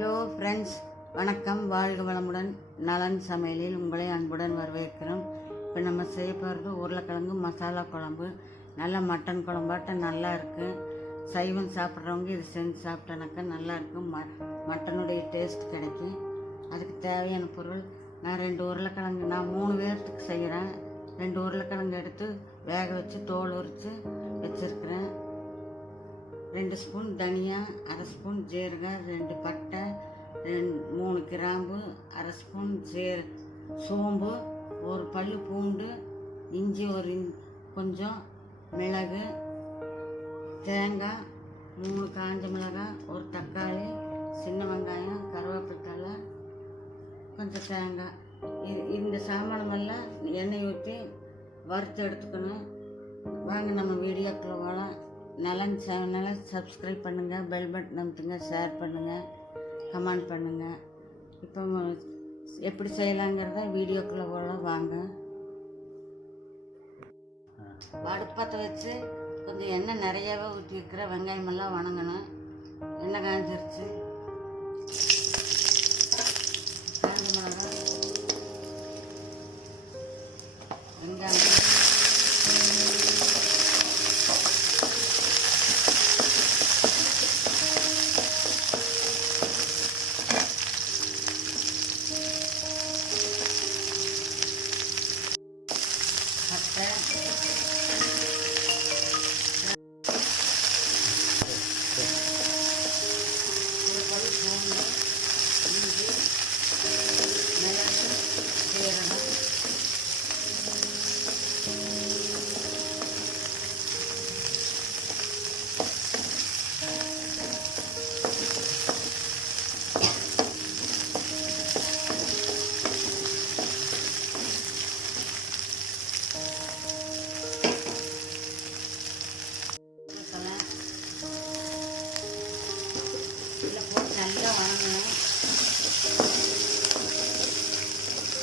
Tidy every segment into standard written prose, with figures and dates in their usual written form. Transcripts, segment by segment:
Hello friends, வணக்கம். வாழ்க வளமுடன். நலன் சமையலில் உங்களை அன்புடன் வரவேற்கிறோம். இப்போ நம்ம செய்ய போகிறது உருளைக்கிழங்கு மசாலா குழம்பு. நல்லா மட்டன் குழம்பாட்டம் நல்லா இருக்குது. சைவம் சாப்பிட்றவங்க இது செஞ்சு சாப்பிட்டோன்னாக்கா நல்லாயிருக்கும். மட்டனுடைய டேஸ்ட் கிடைக்கும். அதுக்கு தேவையான பொருள், நான் 2 உருளைக்கிழங்கு, நான் 3 பேர்த்துக்கு செய்கிறேன். 2 உருளைக்கிழங்கு எடுத்து வேக வச்சு தோல் உரித்து வச்சுருக்கிறேன். 2 ஸ்பூன் தனியா, 1/2 ஸ்பூன் ஜீரகம், 2 பட்டை, 3 கிராம்பு, 1/2 ஸ்பூன் சோம்பு, 1 பல்லு பூண்டு, இஞ்சி கொஞ்சம், மிளகு, தேங்காய், 3 காஞ்ச மிளகாய், 1 தக்காளி, சின்ன வெங்காயம், கருவேப்பிலை, கொஞ்சம் தேங்காய். இந்த சாமானமெல்லாம் எண்ணெய் ஊற்றி வறுத்து எடுத்துக்கணும். வாங்க நம்ம வீடியோக்குள்ள போகலாம். நலன் சேனலை சப்ஸ்கிரைப் பண்ணுங்கள், பெல் பட்டன் அமுத்துங்க, ஷேர் பண்ணுங்கள், கமெண்ட் பண்ணுங்கள். இப்போ எப்படி செய்யலாங்கிறத வீடியோக்குள்ளே போகலாம் வாங்க. அடுப்பத்தை வச்சு கொஞ்சம் எண்ணெய் நிறையாவே ஊற்றி வைக்கிற. வெங்காயமெல்லாம் வணங்கணும். எண்ணெய் காஞ்சிருச்சு. காஞ்ச மிளகாய், வெங்காயம், பட்டை, ஒரு பல் பூண்டு, இஞ்சி, மிளகு, சீரகம், நல்லா வணங்கணும்.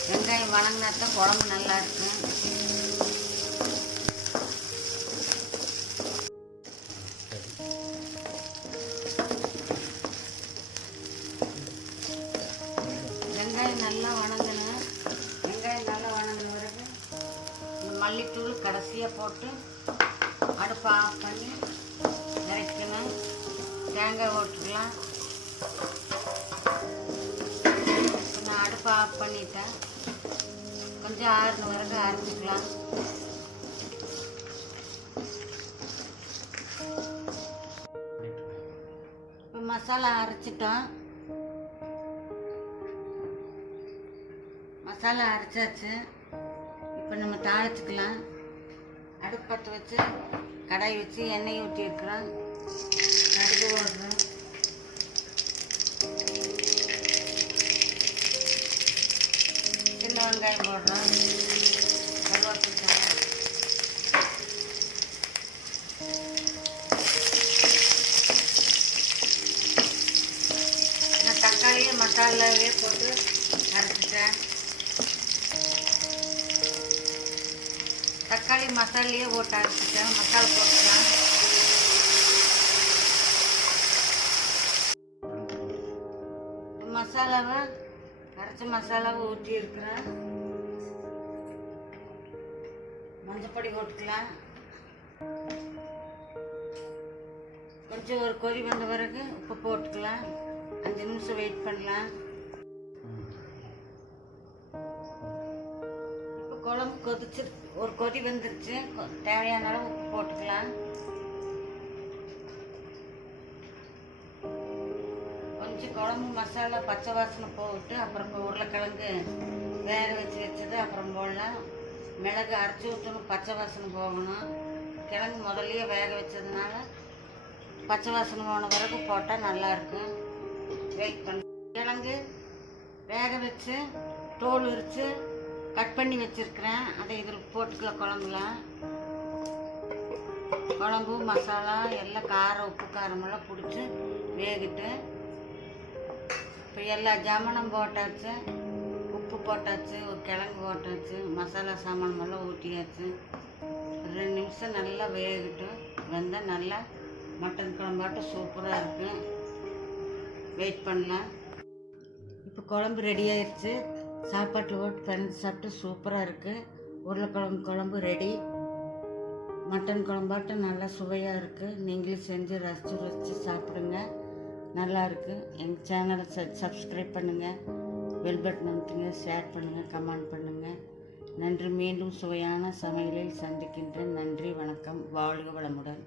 வெங்காயம் வணங்கினா தான் குழம்பு நல்லா இருக்கும். வெங்காயம் நல்லா வணங்கணும். வெங்காயம் நல்லா வணங்கின பிறகு மல்லித்தூள் கடைசியாக போட்டு அடுப்பை ஆஃப் பண்ணி இறக்கணும். தேங்காய் போட்டுக்கலாம். நான் அடுப்பை ஆஃப் பண்ணிட்டேன். கொஞ்சம் ஆறுன வரைக்கும் அரைச்சிக்கலாம். இப்போ மசாலா அரைச்சிட்டோம். மசாலா அரைச்சாச்சு. இப்போ நம்ம தாளிச்சுக்கலாம். அடுப்பத்தை வச்சு கடாய் வச்சு எண்ணெய் ஊற்றி வைக்கிறோம். கடுகு போடுறோம். சின்ன வெங்காயம் போடுறோம். கருவேப்பிலை, நான் தக்காளியை மசாலாவே போட்டு அரைச்சிட்டேன். தக்காளி மசாலையே போட்டு அரைச்சிட்டேன். மசாலா போட்டுக்கலாம். மசாலாவை அரைச்ச மசாலாவை ஊற்றி இருக்கிறேன். மஞ்சப்பொடி போட்டுக்கலாம். கொஞ்சம் ஒரு கொதி வந்த பிறகு உப்பு போட்டுக்கலாம். 5 நிமிஷம் வெயிட் பண்ணலாம். இப்போ குழம்பு கொதிச்சு ஒரு கொதி வந்துருச்சு. தேவையான அளவு உப்பு போட்டுக்கலாம். கொஞ்சம் குழம்பு மசாலா பச்சை வாசனை போட்டு அப்புறம் உருளைக்கிழங்கு வேக வச்சது அப்புறம் போடலாம். மிளகு அரைச்சி ஊற்றணும். பச்சை வாசனை போகணும். கிழங்கு முதல்லையே வேக வச்சதுனால பச்சை வாசனை போன பிறகு போட்டால் நல்லாயிருக்கும். வெயிட் பண்ண கிழங்கு வேக வச்சு தோல் உரித்து கட் பண்ணி வச்சுருக்கிறேன். அதை இதில் போட்டுக்கலாம். குழம்பு மசாலா எல்லாம் காரம் உப்பு காரமெல்லாம் பிடிச்சி வேகிட்டு இப்போ எல்லா ஜாமானும் போட்டாச்சு. உப்பு போட்டாச்சு, ஒரு கிழங்கு போட்டாச்சு, மசாலா சாமானமெல்லாம் ஊற்றியாச்சு. 2 நிமிஷம் நல்லா வேகட்டும். வெந்தால் நல்லா மட்டன் குழம்பாட்டம் சூப்பராக இருக்கும். வெயிட் பண்ணலாம். குழம்பு ரெடி ஆயிடுச்சு. சாப்பாட்டில் போட்டு பிணைஞ்சு சாப்பிட்டு சூப்பராக இருக்குது. உருளைக்கிழங்கு குழம்பு ரெடி. மட்டன் குழம்பாட்டம் நல்லா சுவையாக இருக்குது. நீங்களும் செஞ்சு ரசித்து சாப்பிடுங்க. நல்லா இருக்குது. எங்கள் சேனலை சப்ஸ்கிரைப் பண்ணுங்கள், பெல் பட்டன் அமுத்துங்க, ஷேர் பண்ணுங்கள், கமெண்ட் பண்ணுங்கள். நன்றி. மீண்டும் சுவையான சமையலில் சந்திக்கின்றேன். நன்றி, வணக்கம். வாழ்க வளமுடன்.